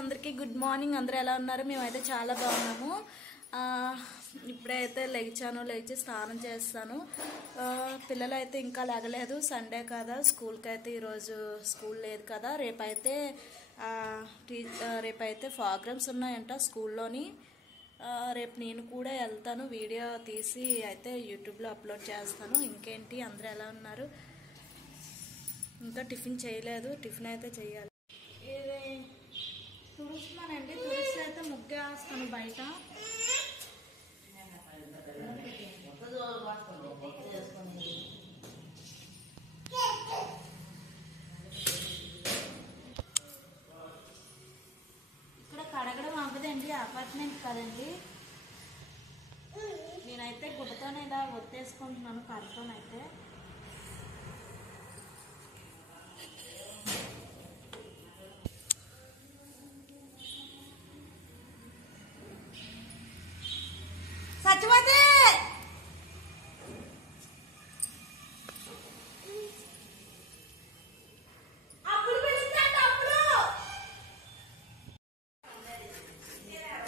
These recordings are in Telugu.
అందరికీ గుడ్ మార్నింగ్. అందరూ ఎలా ఉన్నారు? మేమైతే చాలా బాగున్నాము. ఇప్పుడైతే లేచి స్నానం చేస్తాను. పిల్లలు అయితే ఇంకా లేగలేదు. సండే కదా, స్కూల్కి అయితే ఈరోజు స్కూల్ లేదు కదా. రేపైతే ప్రోగ్రామ్స్ ఉన్నాయంట స్కూల్లోని. రేపు నేను కూడా వెళ్తాను. వీడియో తీసి అయితే యూట్యూబ్లో అప్లోడ్ చేస్తాను. ఇంకేంటి, అందరూ ఎలా ఉన్నారు? ఇంకా టిఫిన్ చేయలేదు. టిఫిన్ అయితే చేయాలి. ఇది తుడుస్తున్నానండి. తుడిచి అయితే ముగ్గేస్తాను బయట. ఇక్కడ కడగడం అవ్వదండి, అపార్ట్మెంట్ కదండి. నేనైతే గుడ్డతోనే ఇలా ఒత్తేసుకుంటున్నాను, కర్రతోనైతే.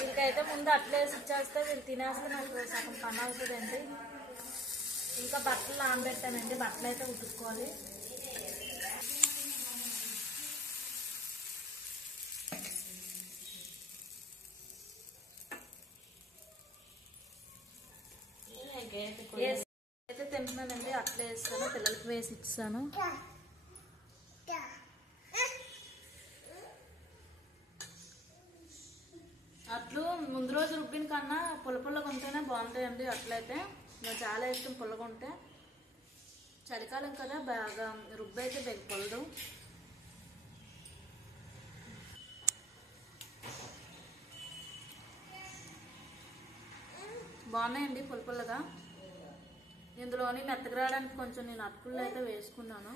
వీళ్ళకైతే ముందు అట్లేసి ఇచ్చేస్తే వీళ్ళు తినేస్తే నాకు సగం పని అవుతుందండి. ఇంకా బట్టలు నానబెట్టానండి. బట్టలు అయితే ఉతుక్కోవాలి. అయితే తింటున్నానండి. అట్లా వేస్తాను, పిల్లలకి వేసి ఇస్తాను. అట్లు ముందు రోజు రుబ్బిన కన్నా పుల్లగా ఉంటేనే బాగుంటాయండి. అట్లయితే నాకు చాలా ఇష్టం పుల్లగా ఉంటే. చలికాలం కదా, బాగా రుబ్బు అయితే పొలదు. బాగున్నాయండి పుల్లగా. ఇందులోని మెత్తగా రావడానికి కొంచెం నేను అటుకుల్లో అయితే వేసుకున్నాను.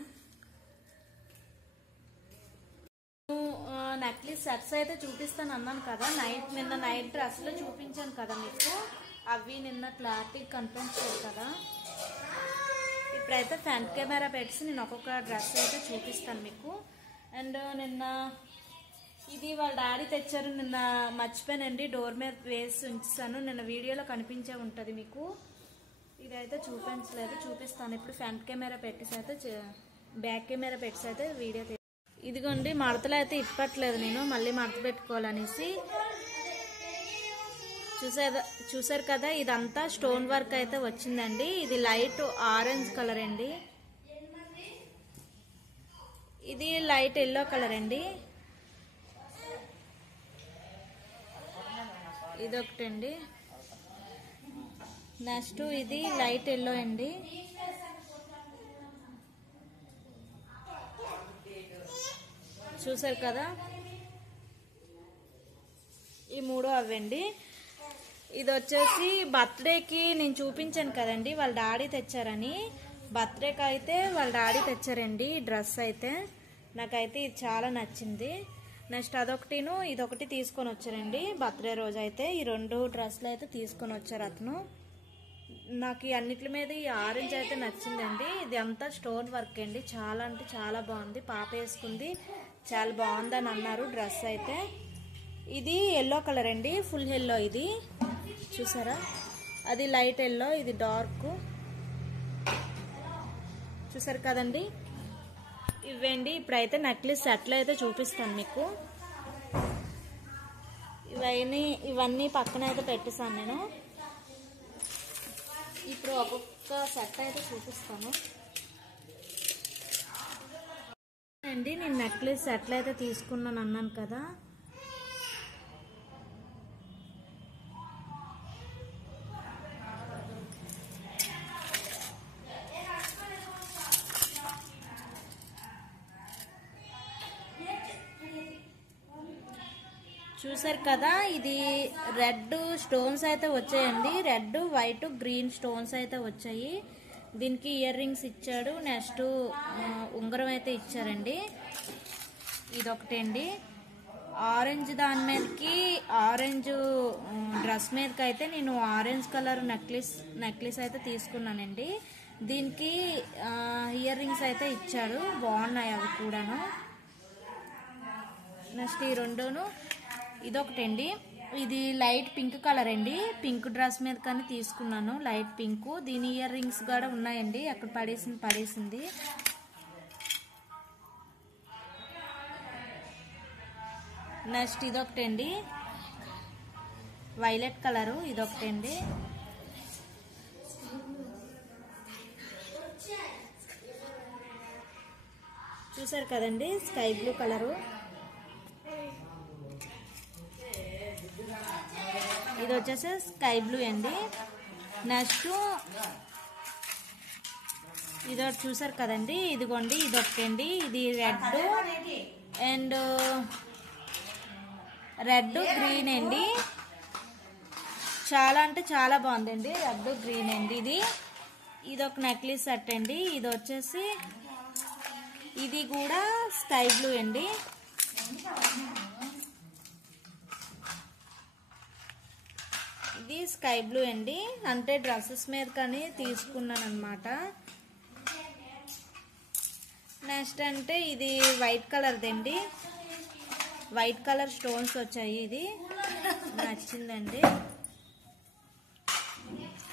నెక్లెస్ సెట్స్ అయితే చూపిస్తాను అన్నాను కదా. నిన్న నైట్ డ్రెస్లో చూపించాను కదా మీకు. అవి నిన్న క్లారిటీ కనిపించలేదు కదా. ఇప్పుడైతే ఫ్రంట్ కెమెరా పెట్టి నేను ఒక్కొక్క డ్రెస్ అయితే చూపిస్తాను మీకు. అండ్ నిన్న ఇది వాళ్ళ డాడీ తెచ్చారు. నిన్న మర్చిపోయానండి, డోర్ మీద వేసి ఉంచాను. నిన్న వీడియోలో కనిపించే ఉంటుంది మీకు. ఇదైతే చూపించలేదు, చూపిస్తాను ఇప్పుడు. ఫ్రంట్ కెమెరా పెట్టేసి అయితే బ్యాక్ కెమెరా పెట్టేసి అయితే వీడియో. ఇదిగోండి, మడతలు అయితే ఇప్పట్లేదు నేను, మళ్ళీ మడత పెట్టుకోవాలనేసి. చూసారు కదా, ఇదంతా స్టోన్ వర్క్ అయితే వచ్చిందండి. ఇది లైట్ ఆరెంజ్ కలర్ అండి. ఇది లైట్ ఎల్లో కలర్ అండి. ఇదొకటండి. నెక్స్ట్ ఇది లైట్ ఎల్లో అండి. చూసారు కదా, ఈ మూడు అవండి. ఇది వచ్చేసి బర్త్డేకి నేను చూపించాను కదండి, వాళ్ళ డాడీ తెచ్చారని. బర్త్డేకి అయితే వాళ్ళ డాడీ తెచ్చారండి డ్రెస్ అయితే. నాకైతే ఇది చాలా నచ్చింది. నెక్స్ట్ అదొకటిను ఇదొకటి తీసుకొని వచ్చారండి బర్త్డే రోజు అయితే. ఈ రెండు డ్రెస్సులు అయితే తీసుకొని వచ్చారు అతను. నాకు అన్నిటి మీద ఈ ఆరెంజ్ అయితే నచ్చిందండి. ఇది అంతా స్టోన్ వర్క్ అండి. చాలా అంటే చాలా బాగుంది. పాప వేసుకుంది, చాలా బాగుందని అన్నారు డ్రెస్ అయితే. ఇది ఎల్లో కలర్ అండి, ఫుల్ ఎల్లో. ఇది చూసారా, అది లైట్ ఎల్లో, ఇది డార్క్. చూసారు కదండి, ఇవ్వండి. ఇప్పుడైతే నెక్లెస్ సెట్లు అయితే చూపిస్తాను మీకు. ఇవన్నీ పక్కన అయితే పెట్టేసాను నేను. ఇప్పుడు ఒక్కొక్క సెట్ అయితే చూపిస్తాను అండి. నేను నెక్లెస్ సెట్లు అయితే తీసుకున్నాను అన్నాను కదా. చూసారు కదా, ఇది రెడ్ స్టోన్స్ అయితే వచ్చాయండి. రెడ్, వైట్, గ్రీన్ స్టోన్స్ అయితే వచ్చాయి. దీనికి ఇయర్ రింగ్స్ ఇచ్చాడు. నెక్స్ట్ ఉంగరం అయితే ఇచ్చారండి. ఇదొకటండి. ఆరెంజ్ దాని మీదకి, ఆరెంజ్ డ్రెస్ మీదకి అయితే నేను ఆరెంజ్ కలర్ నెక్లెస్ అయితే తీసుకున్నానండి. దీనికి ఇయర్ రింగ్స్ అయితే ఇచ్చాడు, బాగున్నాయి అవి కూడాను. నెక్స్ట్ ఈ రెండును ఇదొకటండి, ఇది లైట్ పింక్ కలర్ అండి. పింక్ డ్రెస్ మీద కానీ తీసుకున్నాను, లైట్ పింక్. దీని ఇయర్ రింగ్స్ కూడా ఉన్నాయండి, అక్కడ పడేసింది. నెక్స్ట్ ఇదొకటండి, వైలెట్ కలరు, ఇదొకటండి. చూసారు కదండి, స్కై బ్లూ కలరు. ఇది వచ్చేసి స్కై బ్లూ అండి. నెక్స్ట్ ఇదొకటి చూసారు కదండి, ఇదిగోండి ఇదొకటండి. ఇది రెడ్ గ్రీన్ అండి. చాలా అంటే చాలా బాగుందండి, రెడ్ గ్రీన్ అండి. ఇది ఒక నెక్లెస్ సెట్ అండి. ఇది వచ్చేసి ఇది కూడా స్కై బ్లూ అండి. ఇది స్కై బ్లూ అండి, అంటే డ్రెస్సెస్ మీద కానీ తీసుకున్నాను అనమాట. నెక్స్ట్ అంటే ఇది వైట్ కలర్దండి, వైట్ కలర్ స్టోన్స్ వచ్చాయి. ఇది నచ్చిందండి.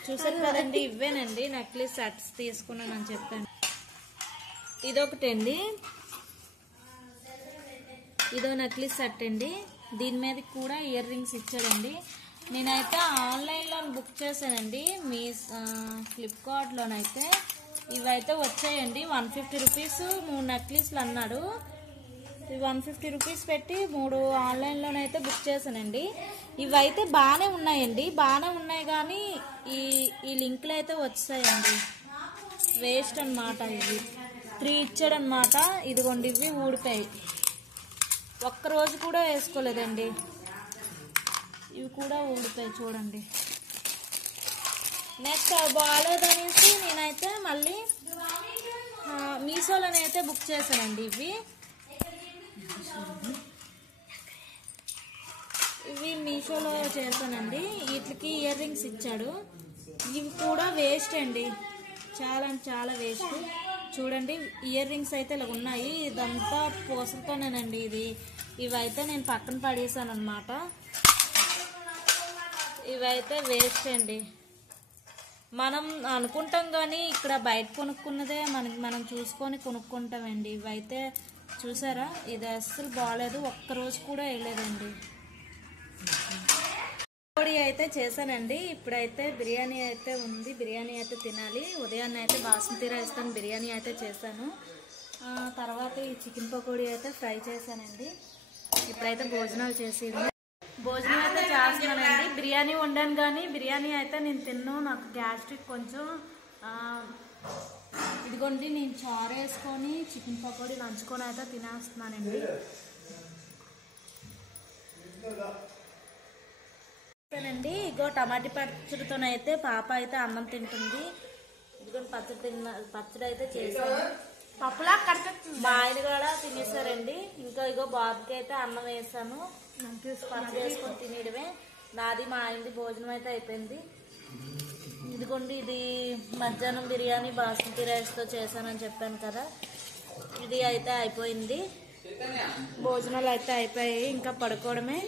చూసారు కదండి, ఇవేనండి నెక్లెస్ సెట్స్ తీసుకున్నాను అని చెప్పాను. ఇదొకటండి, ఇదో నెక్లెస్ సెట్ అండి. దీని మీద కూడా ఇయర్ రింగ్స్ ఇచ్చాడండి. నేనైతే ఆన్లైన్లో బుక్ చేశానండి, మీ ఫ్లిప్కార్ట్లోనైతే. ఇవైతే వచ్చాయండి 150 రూపీస్ 3 నెక్లెస్లు అన్నాడు. 150 రూపీస్ పెట్టి 3 ఆన్లైన్లోనైతే బుక్ చేశానండి. ఇవైతే బాగానే ఉన్నాయండి, బాగానే ఉన్నాయి కానీ ఈ లింక్లు అయితే వచ్చాయండి, వేస్ట్ అనమాట. ఇవి 3 ఇచ్చాడనమాట. ఇదిగోండి, ఇవి ఊడిపోయి ఒక్కరోజు కూడా వేసుకోలేదండి, ఇవి కూడా ఊడిపోయి చూడండి. నెక్స్ట్ బాగాలేదనేసి నేనైతే మళ్ళీ మీషోలోనైతే బుక్ చేశానండి. ఇవి మీషోలో చేశానండి. వీటికి ఇయర్ రింగ్స్ ఇచ్చాడు. ఇవి కూడా వేస్ట్ అండి, చాలా అంటే చాలా వేస్ట్. చూడండి, ఇయర్ రింగ్స్ అయితే ఇలా ఉన్నాయి. ఇదంతా పూసలతోనేనండి. ఇవైతే నేను పక్కన పడేసాను అనమాట. ఇవైతే వేస్ట్ అండి. మనం అనుకుంటాం కానీ ఇక్కడ బయట కొనుక్కున్నదే మనం చూసుకొని కొనుక్కుంటామండి. ఇవైతే చూసారా, ఇది అస్సలు బాగాలేదు, ఒక్కరోజు కూడా వేయలేదండి. పకోడీ అయితే చేశానండి. ఇప్పుడైతే బిర్యానీ అయితే ఉంది, బిర్యానీ అయితే తినాలి. ఉదయాన్నే అయితే బాస్మతి రైస్తో బిర్యానీ అయితే చేశాను. తర్వాత ఈ చికెన్ పకోడీ అయితే ఫ్రై చేశానండి. ఇప్పుడైతే భోజనాలు చేసేది, భోజనం అయితే చేస్తున్నానండి. బిర్యానీ వండాను కానీ బిర్యానీ అయితే నేను తిన్నాను, నాకు గ్యాస్ట్రిక్ కొంచెం. ఇదిగోండి, నేను చారు వేసుకొని చికెన్ పకోడీ నంచుకొని అయితే తినేస్తున్నానండి. ఇగో టమాటా పచ్చడితోనైతే పాప అయితే అన్నం తింటుంది. ఇదిగోండి పచ్చడి అయితే చేశాను. పప్పులా మా ఆయన కూడా తినేసారండి. ఇంకా ఇగో బాబుకి అయితే అన్నం వేసాను, పచ్చడి వేసుకొని తినేయడమే. నాది మా ఆయనది భోజనం అయితే అయిపోయింది. ఇదిగోండి, ఇది మధ్యాహ్నం బిర్యానీ బాస్మతి రైస్తో చేశానని చెప్పాను కదా, ఇది అయితే అయిపోయింది. భోజనాలు అయితే అయిపోయాయి, ఇంకా పడుకోవడమే.